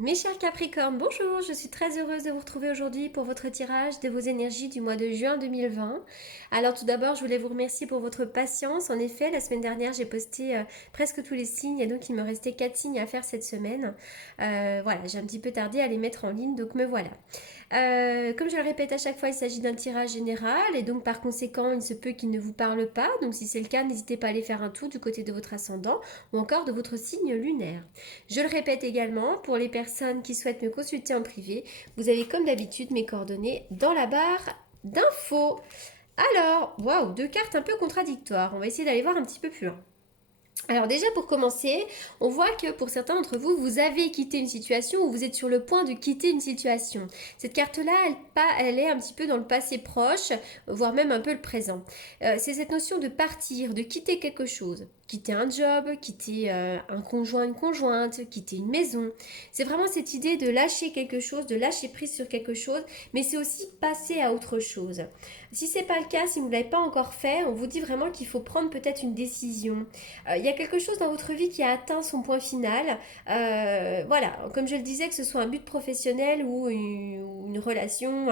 Mes chers Capricornes, bonjour, je suis très heureuse de vous retrouver aujourd'hui pour votre tirage de vos énergies du mois de juin 2020. Alors tout d'abord, je voulais vous remercier pour votre patience. En effet, la semaine dernière, j'ai posté presque tous les signes et donc il me restait 4 signes à faire cette semaine. Voilà, j'ai un petit peu tardé à les mettre en ligne, donc me voilà. Comme je le répète à chaque fois, il s'agit d'un tirage général et donc par conséquent, il se peut qu'il ne vous parle pas. Donc si c'est le cas, n'hésitez pas à aller faire un tour du côté de votre ascendant ou encore de votre signe lunaire. Je le répète également, pour les personnes qui souhaitent me consulter en privé, vous avez comme d'habitude mes coordonnées dans la barre d'infos. Alors, waouh, deux cartes un peu contradictoires. On va essayer d'aller voir un petit peu plus loin. Alors déjà pour commencer, on voit que pour certains d'entre vous, vous avez quitté une situation ou vous êtes sur le point de quitter une situation. Cette carte-là, elle est un petit peu dans le passé proche, voire même un peu le présent. C'est cette notion de partir, de quitter quelque chose. Quitter un job, quitter un conjoint, une conjointe, quitter une maison. C'est vraiment cette idée de lâcher quelque chose, de lâcher prise sur quelque chose, mais c'est aussi passer à autre chose. Si ce n'est pas le cas, si vous ne l'avez pas encore fait, on vous dit vraiment qu'il faut prendre peut-être une décision. Il y a quelque chose dans votre vie qui a atteint son point final. Voilà, comme je le disais, que ce soit un but professionnel ou une relation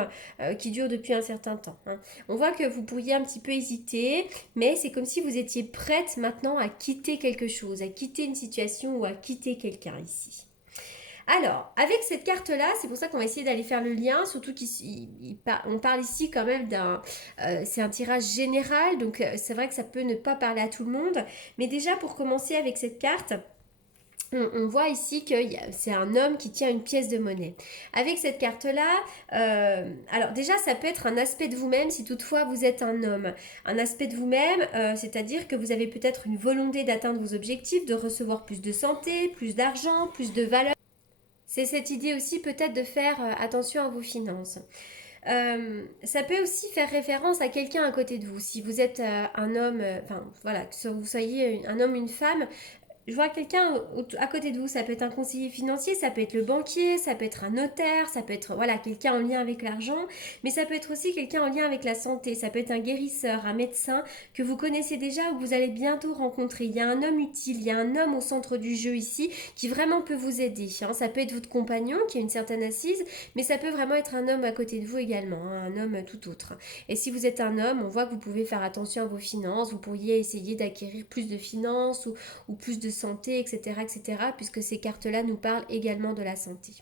qui dure depuis un certain temps, hein. On voit que vous pourriez un petit peu hésiter, mais c'est comme si vous étiez prête maintenant à quitter quelque chose, à quitter une situation ou à quitter quelqu'un ici. Alors, avec cette carte-là, c'est pour ça qu'on va essayer d'aller faire le lien, surtout qu'on parle ici quand même c'est un tirage général, donc c'est vrai que ça peut ne pas parler à tout le monde, mais déjà pour commencer avec cette carte, on voit ici que c'est un homme qui tient une pièce de monnaie. Avec cette carte-là, alors déjà, ça peut être un aspect de vous-même si toutefois vous êtes un homme. Un aspect de vous-même, c'est-à-dire que vous avez peut-être une volonté d'atteindre vos objectifs, de recevoir plus de santé, plus d'argent, plus de valeur. C'est cette idée aussi peut-être de faire attention à vos finances. Ça peut aussi faire référence à quelqu'un à côté de vous. Si vous êtes un homme, enfin voilà, que vous soyez un homme, une femme, je vois quelqu'un à côté de vous, ça peut être un conseiller financier, ça peut être le banquier, ça peut être un notaire, ça peut être voilà quelqu'un en lien avec l'argent, mais ça peut être aussi quelqu'un en lien avec la santé, ça peut être un guérisseur, un médecin que vous connaissez déjà ou que vous allez bientôt rencontrer. Il y a un homme utile, il y a un homme au centre du jeu ici qui vraiment peut vous aider, hein. Ça peut être votre compagnon qui a une certaine assise, mais ça peut vraiment être un homme à côté de vous également, hein, un homme tout autre. Et si vous êtes un homme, on voit que vous pouvez faire attention à vos finances, vous pourriez essayer d'acquérir plus de finances ou plus de santé, etc., etc., puisque ces cartes-là nous parlent également de la santé.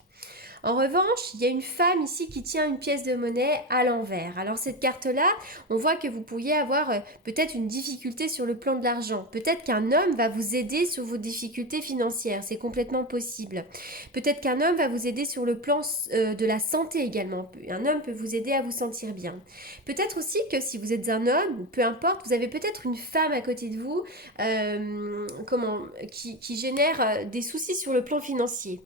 En revanche, il y a une femme ici qui tient une pièce de monnaie à l'envers. Alors cette carte-là, on voit que vous pourriez avoir peut-être une difficulté sur le plan de l'argent. Peut-être qu'un homme va vous aider sur vos difficultés financières. C'est complètement possible. Peut-être qu'un homme va vous aider sur le plan de la santé également. Un homme peut vous aider à vous sentir bien. Peut-être aussi que si vous êtes un homme, peu importe, vous avez peut-être une femme à côté de vous qui génère des soucis sur le plan financier.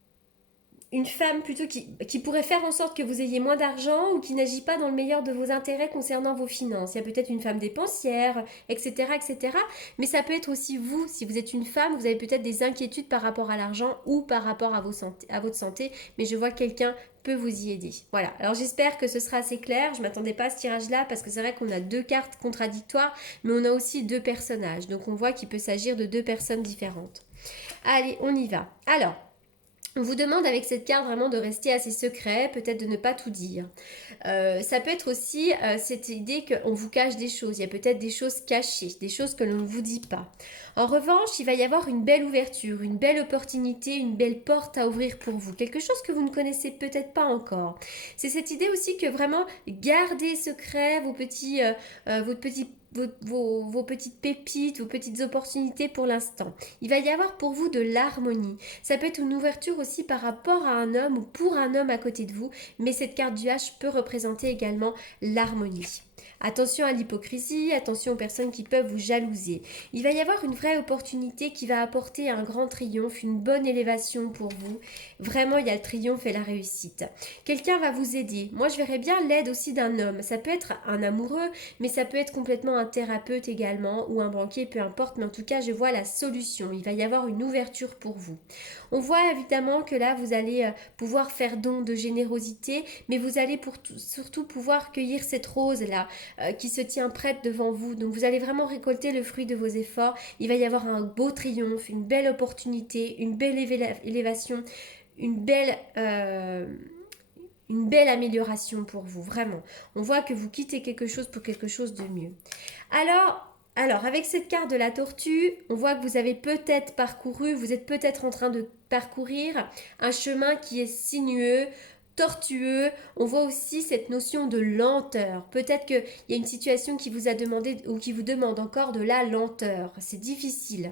Une femme plutôt qui pourrait faire en sorte que vous ayez moins d'argent ou qui n'agit pas dans le meilleur de vos intérêts concernant vos finances. Il y a peut-être une femme dépensière, etc., etc. Mais ça peut être aussi vous, si vous êtes une femme, vous avez peut-être des inquiétudes par rapport à l'argent ou par rapport à votre santé, mais je vois que quelqu'un peut vous y aider. Voilà, alors j'espère que ce sera assez clair. Je ne m'attendais pas à ce tirage-là parce que c'est vrai qu'on a deux cartes contradictoires, mais on a aussi deux personnages. Donc on voit qu'il peut s'agir de deux personnes différentes. Allez, on y va. Alors, on vous demande avec cette carte vraiment de rester assez secret, peut-être de ne pas tout dire. Ça peut être aussi cette idée qu'on vous cache des choses. Il y a peut-être des choses cachées, des choses que l'on ne vous dit pas. En revanche, il va y avoir une belle ouverture, une belle opportunité, une belle porte à ouvrir pour vous. Quelque chose que vous ne connaissez peut-être pas encore. C'est cette idée aussi que vraiment garder secret votre petit vos petites pépites, vos petites opportunités pour l'instant. Il va y avoir pour vous de l'harmonie. Ça peut être une ouverture aussi par rapport à un homme ou pour un homme à côté de vous, mais cette carte du H peut représenter également l'harmonie. Attention à l'hypocrisie, attention aux personnes qui peuvent vous jalouser. Il va y avoir une vraie opportunité qui va apporter un grand triomphe, une bonne élévation pour vous. Vraiment, il y a le triomphe et la réussite. Quelqu'un va vous aider. Moi, je verrais bien l'aide aussi d'un homme. Ça peut être un amoureux, mais ça peut être complètement un thérapeute également ou un banquier, peu importe. Mais en tout cas, je vois la solution. Il va y avoir une ouverture pour vous. On voit évidemment que là, vous allez pouvoir faire don de générosité, mais vous allez surtout pouvoir cueillir cette rose-là qui se tient prête devant vous. Donc vous allez vraiment récolter le fruit de vos efforts. Il va y avoir un beau triomphe, une belle opportunité, une belle élévation, une belle amélioration pour vous, vraiment. On voit que vous quittez quelque chose pour quelque chose de mieux. Alors, avec cette carte de la tortue, on voit que vous avez peut-être parcouru, vous êtes peut-être en train de parcourir un chemin qui est sinueux, tortueux. On voit aussi cette notion de lenteur. Peut-être qu'il y a une situation qui vous a demandé ou qui vous demande encore de la lenteur. C'est difficile.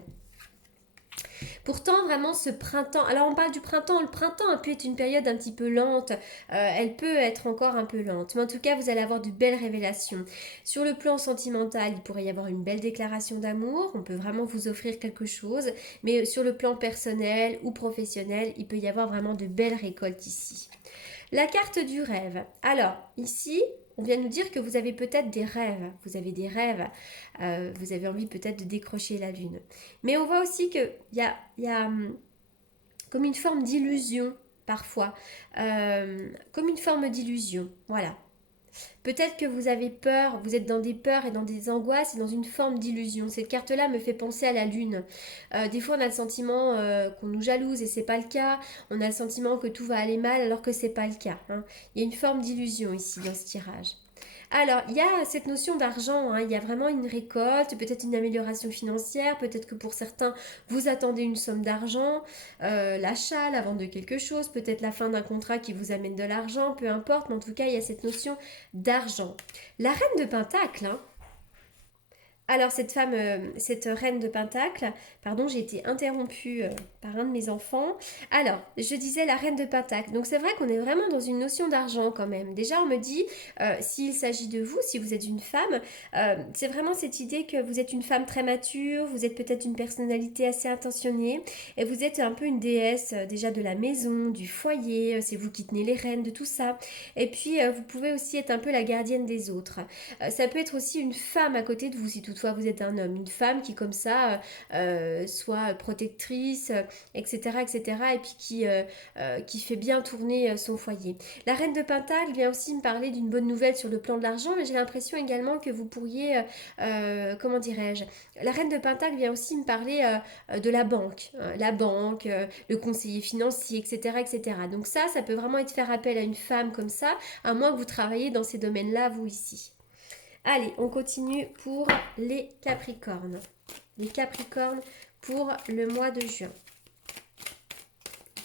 Pourtant, vraiment, ce printemps, alors on parle du printemps, le printemps peut être une période un petit peu lente, elle peut être encore un peu lente, mais en tout cas, vous allez avoir de belles révélations. Sur le plan sentimental, il pourrait y avoir une belle déclaration d'amour, on peut vraiment vous offrir quelque chose, mais sur le plan personnel ou professionnel, il peut y avoir vraiment de belles récoltes ici. La carte du rêve. Alors, ici, on vient nous dire que vous avez peut-être des rêves. Vous avez des rêves. Vous avez envie peut-être de décrocher la lune. Mais on voit aussi qu'il y a comme une forme d'illusion parfois. Comme une forme d'illusion. Voilà. Peut-être que vous avez peur, vous êtes dans des peurs et dans des angoisses et dans une forme d'illusion. Cette carte-là me fait penser à la lune. Des fois, on a le sentiment qu'on nous jalouse et c'est pas le cas. On a le sentiment que tout va aller mal alors que c'est pas le cas, hein. Il y a une forme d'illusion ici dans ce tirage. Alors, il y a cette notion d'argent, hein, il y a vraiment une récolte, peut-être une amélioration financière, peut-être que pour certains, vous attendez une somme d'argent, l'achat, la vente de quelque chose, peut-être la fin d'un contrat qui vous amène de l'argent, peu importe, mais en tout cas, il y a cette notion d'argent. La reine de Pentacle, hein, alors cette reine de Pentacle, pardon, j'ai été interrompue par un de mes enfants. Alors, je disais la reine de Pentacle. Donc c'est vrai qu'on est vraiment dans une notion d'argent quand même. Déjà, on me dit, s'il s'agit de vous, si vous êtes une femme, c'est vraiment cette idée que vous êtes une femme très mature, vous êtes peut-être une personnalité assez intentionnée, et vous êtes un peu une déesse déjà de la maison, du foyer, c'est vous qui tenez les rênes de tout ça. Et puis, vous pouvez aussi être un peu la gardienne des autres. Ça peut être aussi une femme à côté de vous, si toutefois vous êtes un homme. Une femme qui, comme ça, soit protectrice, etc., etc., et puis qui fait bien tourner son foyer. La reine de Pentacle vient aussi me parler d'une bonne nouvelle sur le plan de l'argent, mais j'ai l'impression également que vous pourriez, comment dirais-je, la reine de Pentacle vient aussi me parler de la banque, le conseiller financier, etc., etc. Donc ça peut vraiment être faire appel à une femme comme ça, à moins que vous travaillez dans ces domaines-là, vous ici. Allez, on continue pour les Capricornes. Les Capricornes pour le mois de juin.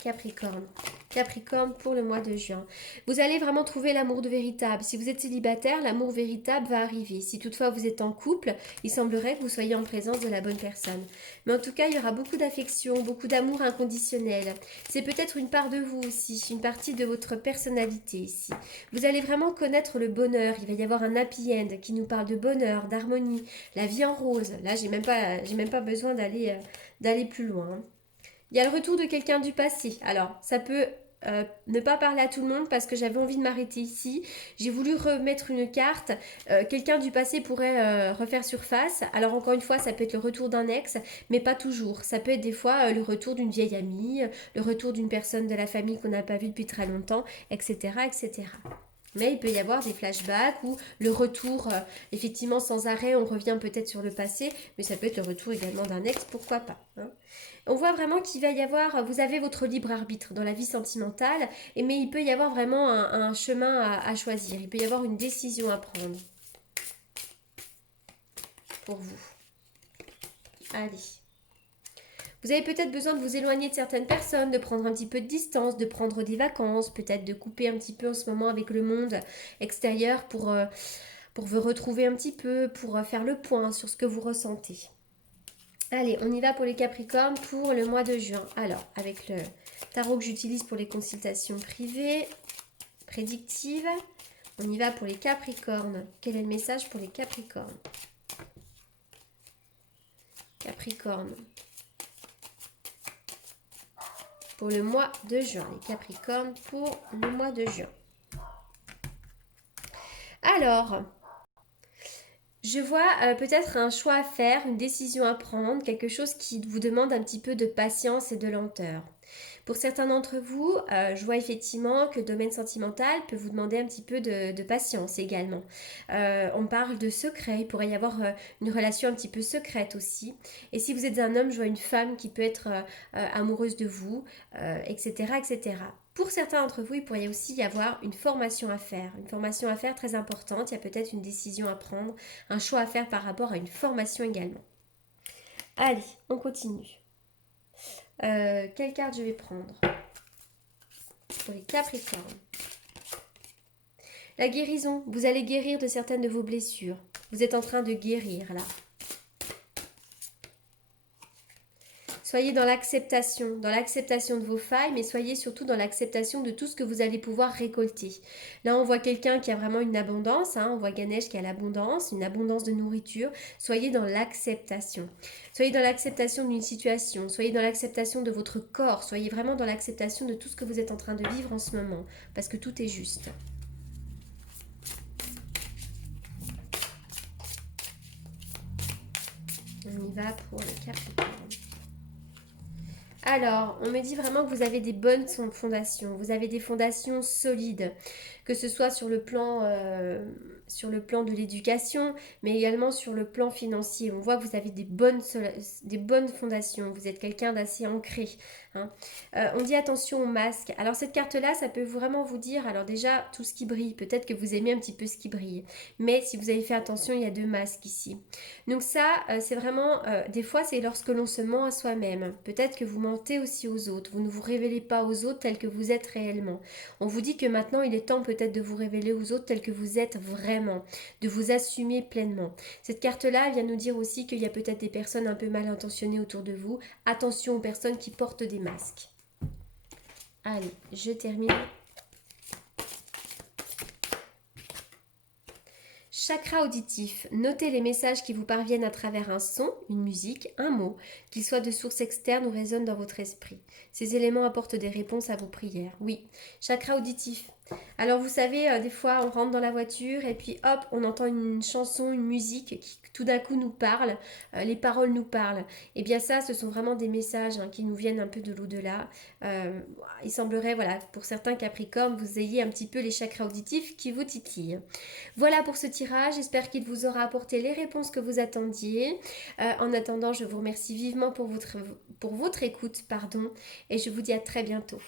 Capricorne. Capricorne pour le mois de juin. Vous allez vraiment trouver l'amour de véritable. Si vous êtes célibataire, l'amour véritable va arriver. Si toutefois vous êtes en couple, il semblerait que vous soyez en présence de la bonne personne. Mais en tout cas, il y aura beaucoup d'affection, beaucoup d'amour inconditionnel. C'est peut-être une part de vous aussi, une partie de votre personnalité ici. Vous allez vraiment connaître le bonheur. Il va y avoir un happy end qui nous parle de bonheur, d'harmonie, la vie en rose. Là, j'ai même pas besoin d'aller plus loin. Il y a le retour de quelqu'un du passé. Alors, ça peut ne pas parler à tout le monde parce que j'avais envie de m'arrêter ici. J'ai voulu remettre une carte. Quelqu'un du passé pourrait refaire surface. Alors, encore une fois, ça peut être le retour d'un ex, mais pas toujours. Ça peut être des fois le retour d'une vieille amie, le retour d'une personne de la famille qu'on n'a pas vue depuis très longtemps, etc., etc. Mais il peut y avoir des flashbacks ou le retour, effectivement, sans arrêt, on revient peut-être sur le passé, mais ça peut être le retour également d'un ex, pourquoi pas, hein. On voit vraiment qu'il va y avoir, vous avez votre libre arbitre dans la vie sentimentale, mais il peut y avoir vraiment un chemin à choisir, il peut y avoir une décision à prendre pour vous. Allez. Vous avez peut-être besoin de vous éloigner de certaines personnes, de prendre un petit peu de distance, de prendre des vacances, peut-être de couper un petit peu en ce moment avec le monde extérieur pour vous retrouver un petit peu, pour faire le point sur ce que vous ressentez. Allez, on y va pour les Capricornes pour le mois de juin. Alors, avec le tarot que j'utilise pour les consultations privées, prédictives, on y va pour les Capricornes. Quel est le message pour les Capricornes? Capricorne. Pour le mois de juin. Les Capricornes pour le mois de juin. Alors, je vois peut-être un choix à faire, une décision à prendre, quelque chose qui vous demande un petit peu de patience et de lenteur. Pour certains d'entre vous, je vois effectivement que le domaine sentimental peut vous demander un petit peu de patience également. On parle de secret, il pourrait y avoir une relation un petit peu secrète aussi. Et si vous êtes un homme, je vois une femme qui peut être amoureuse de vous, etc., etc. Pour certains d'entre vous, il pourrait aussi y avoir une formation à faire très importante. Il y a peut-être une décision à prendre, un choix à faire par rapport à une formation également. Allez, on continue. Quelle carte je vais prendre pour les Capricornes? La guérison. Vous allez guérir de certaines de vos blessures. Vous êtes en train de guérir là. Soyez dans l'acceptation de vos failles, mais soyez surtout dans l'acceptation de tout ce que vous allez pouvoir récolter. Là, on voit quelqu'un qui a vraiment une abondance, on voit Ganesh qui a l'abondance, une abondance de nourriture. Soyez dans l'acceptation. Soyez dans l'acceptation d'une situation, soyez dans l'acceptation de votre corps, soyez vraiment dans l'acceptation de tout ce que vous êtes en train de vivre en ce moment, parce que tout est juste. On y va pour le Capricorne. Alors, on me dit vraiment que vous avez des bonnes fondations, vous avez des fondations solides, que ce soit sur le plan de l'éducation, mais également sur le plan financier. On voit que vous avez des bonnes fondations, vous êtes quelqu'un d'assez ancré. Hein. On dit attention aux masques. Alors cette carte-là, ça peut vraiment vous dire, alors déjà, tout ce qui brille, peut-être que vous aimez un petit peu ce qui brille, mais si vous avez fait attention, il y a 2 masques ici. Donc ça, c'est vraiment, des fois, c'est lorsque l'on se ment à soi-même. Peut-être que vous mentez aussi aux autres, vous ne vous révélez pas aux autres tels que vous êtes réellement. On vous dit que maintenant, il est temps peut-être de vous révéler aux autres tels que vous êtes vraiment, de vous assumer pleinement. Cette carte-là vient nous dire aussi qu'il y a peut-être des personnes un peu mal intentionnées autour de vous. Attention aux personnes qui portent des masques. Allez, je termine. Chakra auditif, notez les messages qui vous parviennent à travers un son, une musique, un mot, qu'ils soient de source externe ou résonnent dans votre esprit. Ces éléments apportent des réponses à vos prières. Oui, chakra auditif. Alors vous savez, des fois on rentre dans la voiture et puis hop, on entend une chanson, une musique qui tout d'un coup nous parle, les paroles nous parlent. Et bien ça, ce sont vraiment des messages qui nous viennent un peu de l'au-delà. Il semblerait, voilà, pour certains Capricornes, vous ayez un petit peu les chakras auditifs qui vous titillent. Voilà pour ce tirage, j'espère qu'il vous aura apporté les réponses que vous attendiez. En attendant, je vous remercie vivement pour votre écoute, et je vous dis à très bientôt.